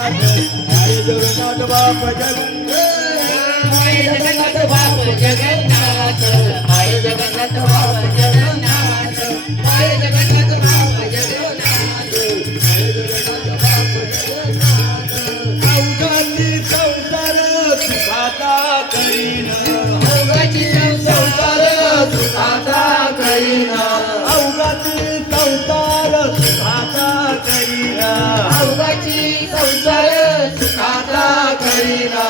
जय जगन्नाथ बाप जगन्नाथ माय जगन्नाथ बाप जगन्नाथ माय जगन्नाथ बाप जगन्नाथ माय जगन्नाथ बाप जगन्नाथ अवघाती संसार सुखाचा करीन संसार सुखाचा अवघाती संसार सुखाचा करीन संसार सुखाचा करीना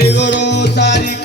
Gregorio Tari